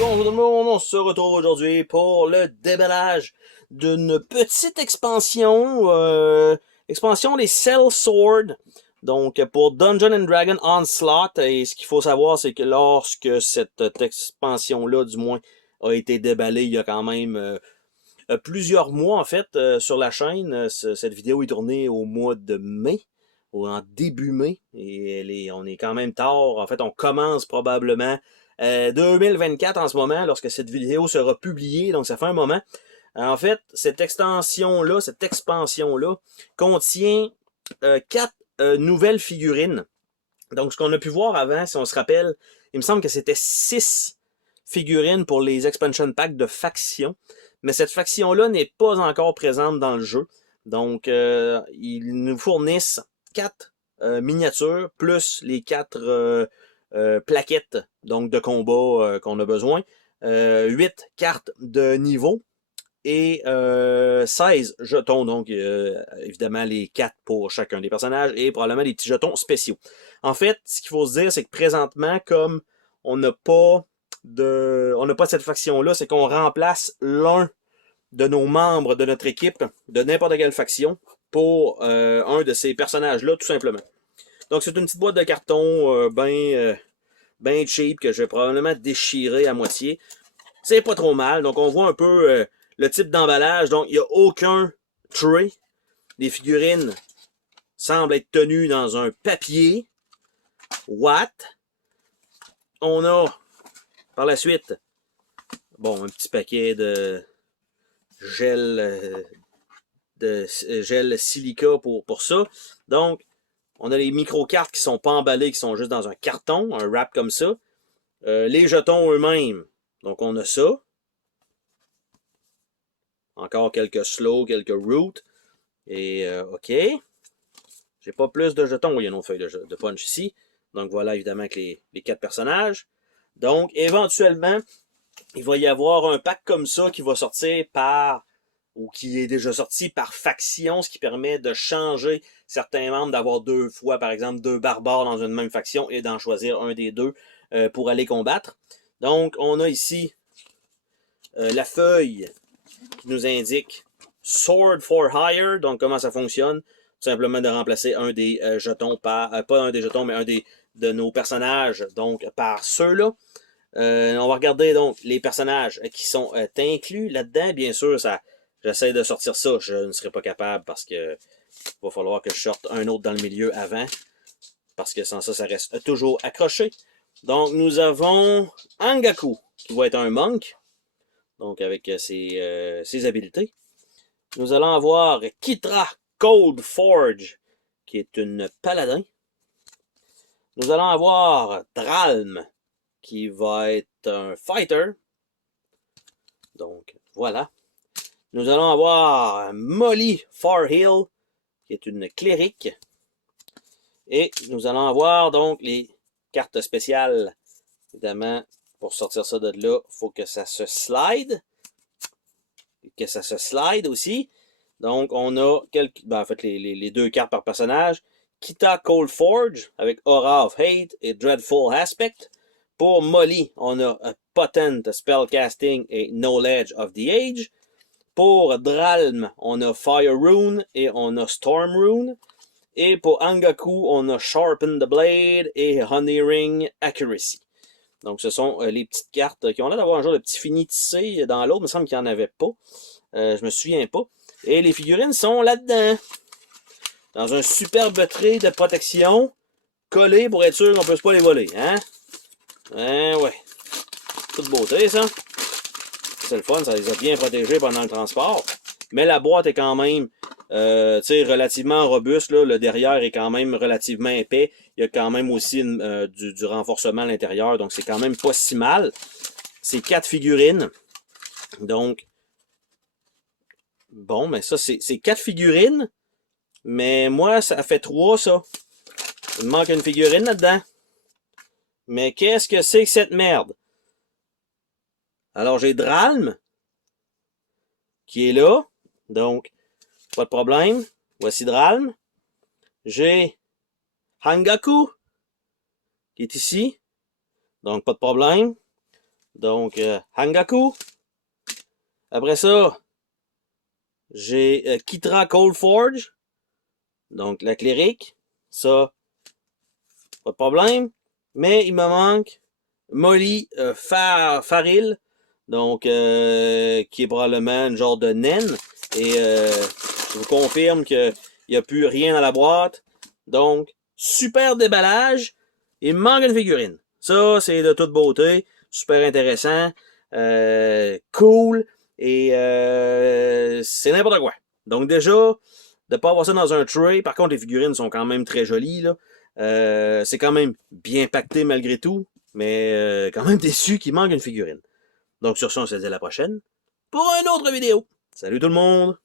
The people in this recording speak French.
Bonjour tout le monde, on se retrouve aujourd'hui pour le déballage d'une petite expansion, expansion des Cell Sword, donc pour Dungeon and Dragon Onslaught. Et ce qu'il faut savoir, c'est que lorsque cette expansion-là, du moins, a été déballée, il y a quand même plusieurs mois en fait sur la chaîne. Cette vidéo est tournée au mois de mai, ou en début mai, et on est quand même tard. En fait, on commence probablement 2024 en ce moment, lorsque cette vidéo sera publiée, donc ça fait un moment. En fait, cette extension-là, cette expansion-là, contient 4 nouvelles figurines. Donc, ce qu'on a pu voir avant, si on se rappelle, il me semble que c'était 6 figurines pour les expansion packs de factions. Mais cette faction-là n'est pas encore présente dans le jeu. Donc, ils nous fournissent 4 miniatures, plus les 4 plaquettes donc de combat qu'on a besoin. 8 cartes de niveau et 16 jetons, donc évidemment les 4 pour chacun des personnages et probablement des petits jetons spéciaux. En fait, ce qu'il faut se dire, c'est que présentement, comme on n'a pas cette faction-là, c'est qu'on remplace l'un de nos membres de notre équipe de n'importe quelle faction pour un de ces personnages-là, tout simplement. Donc c'est une petite boîte de carton bien cheap que je vais probablement déchirer à moitié. C'est pas trop mal. Donc on voit un peu le type d'emballage. Donc il n'y a aucun tray. Les figurines semblent être tenues dans un papier. What? On a par la suite, bon, un petit paquet de gel gel silica pour ça. Donc, on a les micro-cartes qui sont pas emballées, qui sont juste dans un carton, un wrap comme ça. Les jetons eux-mêmes, donc on a ça. Encore quelques slow, quelques root. Et OK. J'ai pas plus de jetons. Il y a une autre feuille de punch ici. Donc voilà évidemment que les 4 personnages. Donc éventuellement, il va y avoir un pack comme ça qui va sortir par, ou qui est déjà sorti par faction, ce qui permet de changer certains membres, d'avoir 2 fois, par exemple, 2 barbares dans une même faction et d'en choisir un des 2 pour aller combattre. Donc, on a ici la feuille qui nous indique Sword for Hire, donc comment ça fonctionne. Tout simplement de remplacer un des jetons par, pas un des jetons, mais un de nos personnages, donc par ceux-là. On va regarder donc les personnages qui sont inclus là-dedans. Bien sûr, j'essaie de sortir ça. Je ne serai pas capable parce que va falloir que je sorte un autre dans le milieu avant. Parce que sans ça, ça reste toujours accroché. Donc, nous avons Angaku, qui va être un monk. Donc, avec ses habiletés. Nous allons avoir Kitra Cold Forge, qui est une paladin. Nous allons avoir Dralm, qui va être un fighter. Donc, voilà. Nous allons avoir Molly Farhill, qui est une clérique. Et nous allons avoir donc les cartes spéciales. Évidemment, pour sortir ça de là, il faut que ça se slide. Que ça se slide aussi. Donc, on a en fait, les 2 cartes par personnage. Kita Coldforge, avec Aura of Hate et Dreadful Aspect. Pour Molly, on a a Potent Spellcasting et Knowledge of the Age. Pour Dralm, on a Fire Rune et on a Storm Rune. Et pour Angaku, on a Sharpen the Blade et Honey Ring Accuracy. Donc, ce sont les petites cartes qui ont l'air d'avoir un genre de petit fini tissé dans l'autre. Il me semble qu'il n'y en avait pas. Je me souviens pas. Et les figurines sont là-dedans. Dans un superbe trait de protection. Collé pour être sûr qu'on ne peut pas les voler. Hein? Ouais. Toute beauté, ça. C'est le fun, ça les a bien protégés pendant le transport. Mais la boîte est quand même relativement robuste. Là. Le derrière est quand même relativement épais. Il y a quand même aussi du renforcement à l'intérieur. Donc, c'est quand même pas si mal. C'est 4 figurines. Donc, bon, mais ça, c'est 4 figurines. Mais moi, ça fait 3, ça. Il me manque une figurine là-dedans. Mais qu'est-ce que c'est que cette merde? Alors, j'ai Dralm, qui est là. Donc, pas de problème. Voici Dralm. J'ai Hangaku, qui est ici. Donc, pas de problème. Donc, Hangaku. Après ça, j'ai Kitra Coldforge. Donc, la clérique. Ça, pas de problème. Mais il me manque Molly Faril. Donc, qui est probablement une genre de naine. Et je vous confirme qu'il n'y a plus rien dans la boîte. Donc, super déballage. Il me manque une figurine. Ça, c'est de toute beauté. Super intéressant. Cool. Et c'est n'importe quoi. Donc déjà, de ne pas avoir ça dans un tray. Par contre, les figurines sont quand même très jolies. Là. C'est quand même bien pacté malgré tout. Mais quand même déçu qu'il manque une figurine. Donc sur ça, on se dit à la prochaine pour une autre vidéo. Salut tout le monde!